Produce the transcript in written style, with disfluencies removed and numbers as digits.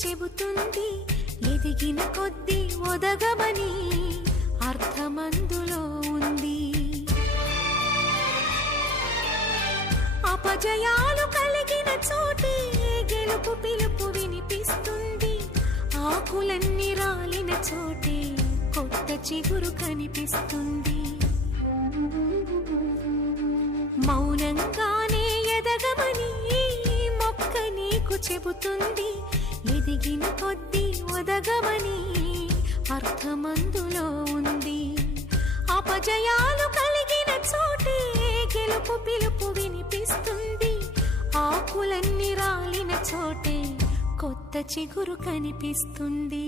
చెబుతుంది, ఎదిగిన కొద్దీ ఒదగమని అర్థమందులో ఉంది. అపజయాలు కలిగిన చోటే గెలుపు పిలుపు వినిపిస్తుంది. ఆకులన్నీ రాలిన చోటే కొత్త చిగురు కనిపిస్తుంది. మౌనంగానే ఎదగమని మొక్క నీకు చెబుతుంది, ఎదిగిన కొద్దీ ఒదగమని అర్థమందులో ఉంది. అపజయాలు కలిగిన చోటే గెలుపు పిలుపు వినిపిస్తుంది. ఆకులన్నీ రాలిన చోటే కొత్త చిగురు కనిపిస్తుంది.